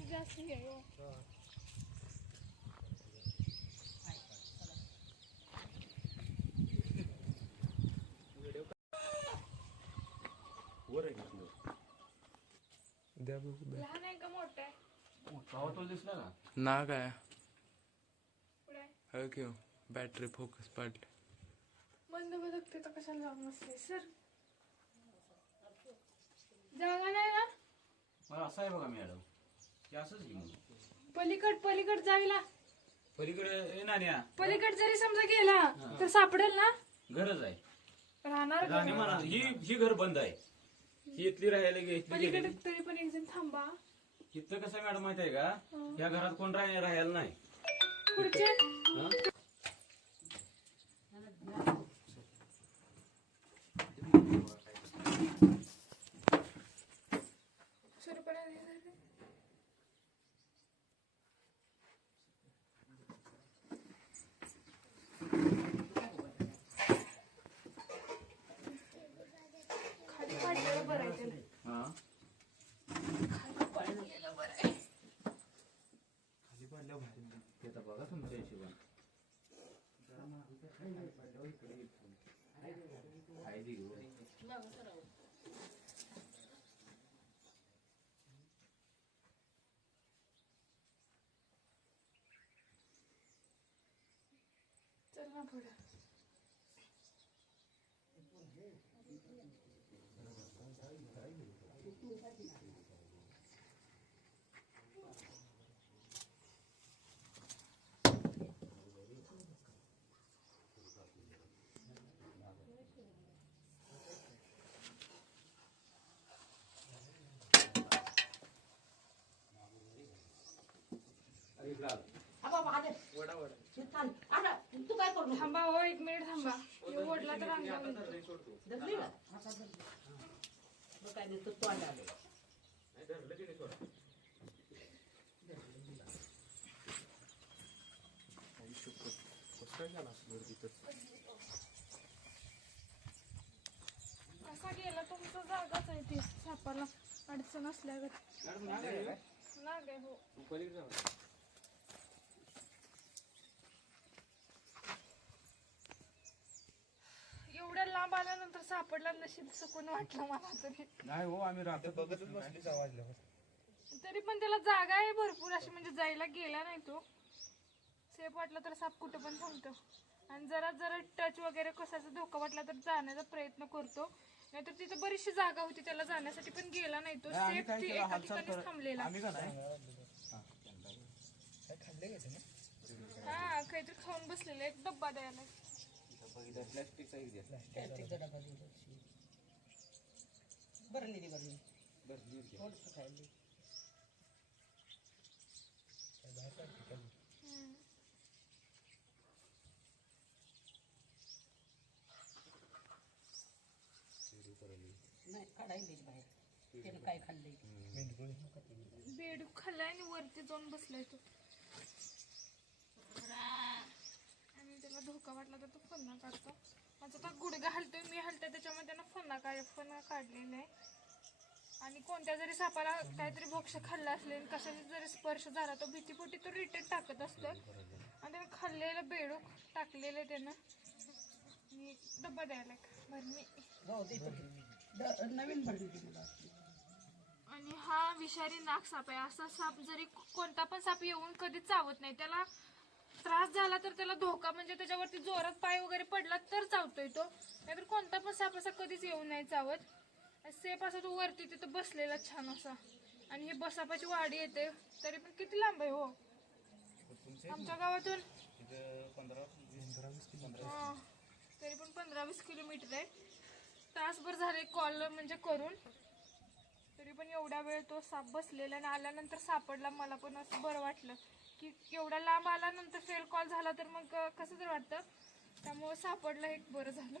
पाण्याचं जास्त हे आहे. हो. वर आहे घेतलं द्या बघू द्या लहान आहे का मोठं आहे गावात दिसला का ना काय पुढे. हो किंवा बॅटरी फोकस पडले बंद बदकते तर कशाला जाऊन बसले सर. जागा नाही ना? मला असं आहे बघा मॅडम. असंच पलीकड पलीकड जायला. पलीकडे ये ना न्या. पलीकड जरी समजा गेला तर सापडेल ना? घरच आहे. राहणार का? राणी म्हणा ही ही घर बंद आहे. ही इथली राहायला गे इथली पलीकडे गेली तरी पण एक जण थांबा. इथलं कसं मॅडम माहिती आहे का? या घरात कोण राह- राहायला नाही. पुढचे? हं? सुरू करायला खाली पाडलेलं बरं आहे त्याला. हं? खाली पाडलेलं बरं आहे. ते आता बघा तुमच्या हिशोबाने आहे ती घेऊ. चल ना पुढे. तू काय करू थांबा हो एक मिनिट थांबा. हे ओढला तर अंगावर धरली काय तो कसा गेला तुमचा जागाच आहे ते. सापाला अडचण असल्यागत. नाग हो एवढ्या लांब आल्यानंतर सापडला नशीब सुकून वाटलं मला तरी. नाही हो आम्ही राहतो बघतच बसली. तरी पण त्याला जागा आहे भरपूर अशी म्हणजे जायला गेला नाही तो. सेफ वाटलं तर साप कुठं पण थांबतो. आणि जरा जरा टच वगैरे कशाचा धोका वाटला तर जाण्याचा प्रयत्न करतो. नाहीतर तिथं बरीचशी जागा होती त्याला जाण्यासाठी पण गेला नाही तो. सेफ एका ठिकाणीच थांबलेला. हा. काहीतरी खाऊन बसलेला एक डब्बा द्यायला. प्लॅस्टिकचा एक द्या प्लॅस्टिकचा डबा. दिला भरली ती भरली थोडंसं खायली. नाही काढायली बाहेर. त्यानं काय खाल्लंय? बेड खाल्लाय आणि वरती जाऊन बसलाय तो. त्याला धोका वाटला तर तो फन्ना काढतो. माझा तर गुडगा हलतोय मी हलतोय त्याच्यामुळे त्यानं फन्ना काढ फन्ना काढलेला आहे. आणि कोणत्या जरी सापाला काहीतरी भक्ष खाल्लं असले कशाचा जरी स्पर्श झाला तो भीतीपोटी तो रिटर्न टाकत असतो. आणि त्यानं खाल्लेलं बेडूक टाकलेलं त्यानं. आणि डब्बा द्यायला भरणी नवीन आणि हा विषारी नाग साप आहे. असा साप जरी कोणता पण साप येऊन कधीच चावत नाही. त्याला त्रास झाला तर त्याला धोका म्हणजे त्याच्यावरती जोरात पाय वगैरे पडला तर चावतोय तो. नाहीतर कोणता पण साप असा कधीच येऊ नाही चावत. सेप असा तो वरती तिथं बसलेला छान असा. आणि हे बसापाची वाडी येते तरी पण किती लांब आहे हो. आमच्या गावातून तरी पण पंधरा वीस किलोमीटर आहे. तासभर झाले कॉल म्हणजे करून. तरी पण एवढा वेळ तो साप बसलेला आणि आल्यानंतर सापडला मला पण असं बरं वाटलं. की एवढा लांब आल्यानंतर फेल कॉल झाला तर मग कसं तर वाटतं? त्यामुळं सापडलं हे बरं झालं.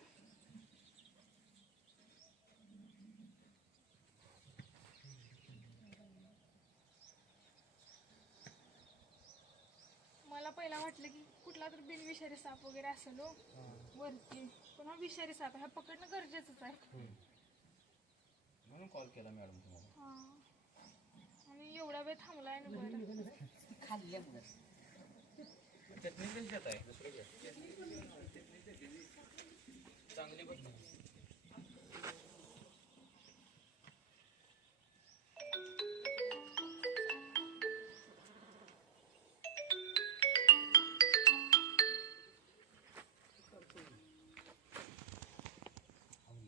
मला पहिला वाटलं की कुठला तर बिनविषारी साप वगैरे असेल हो वरती. पण हा विषारी साप आहे हा पकडणं गरजेचंच आहे. म्हणून कॉल केला मॅडम तुम्हाला. हा. आणि एवढा वेळ थांबलाय ना बरं. चांगली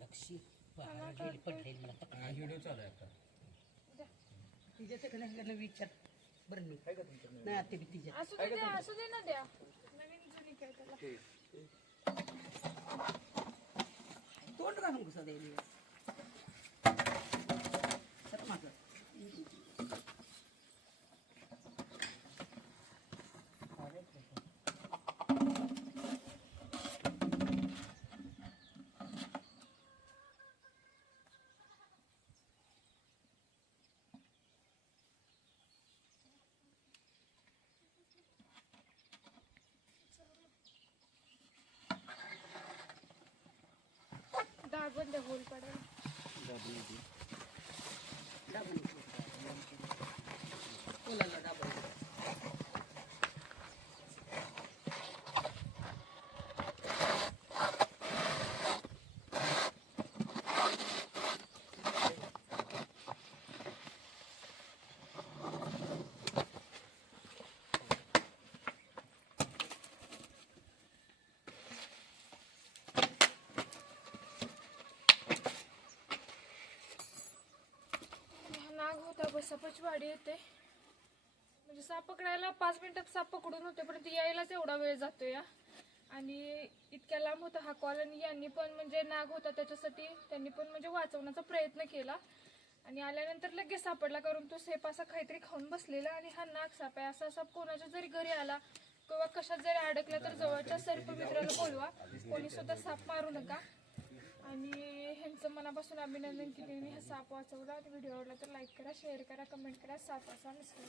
लक्षी पडलेली व्हिडिओ चालू आहे आता. तिच्या तिकडे विचार. बरं मी नाही आता बी तिच्या असू दे द्या असू दे ना द्या. नवीन जुनी काय त्याला तोंड घालून कसं द्यायला सर माझं डाळ बंद होल पडेल डाबा कोणाला डाबा हा नाग होता बस सापाची वाडी येते. म्हणजे साप पकडायला पाच मिनिटात साप पकडून होते परंतु यायलाच एवढा वेळ जातो या. आणि इतक्या लांब होता हा कॉल आणि यांनी पण म्हणजे नाग होता त्याच्यासाठी त्यांनी पण म्हणजे वाचवण्याचा प्रयत्न केला. आणि आल्यानंतर लगेच सापडला कारण तो सेप असा काहीतरी खाऊन बसलेला आणि हा नाग साप आहे. असा साप कोणाच्या जरी घरी आला किंवा कशात जरी अडकला तर जवळच्या सर्प मित्राला बोलवा. कोणी सुद्धा साप मारू नका. आणि ह्यांचं मनापासून अभिनंदन केले मी हा साप वाचवला. व्हिडिओ आवडला तर लाईक करा शेअर करा कमेंट करा. साप वाचा नसतो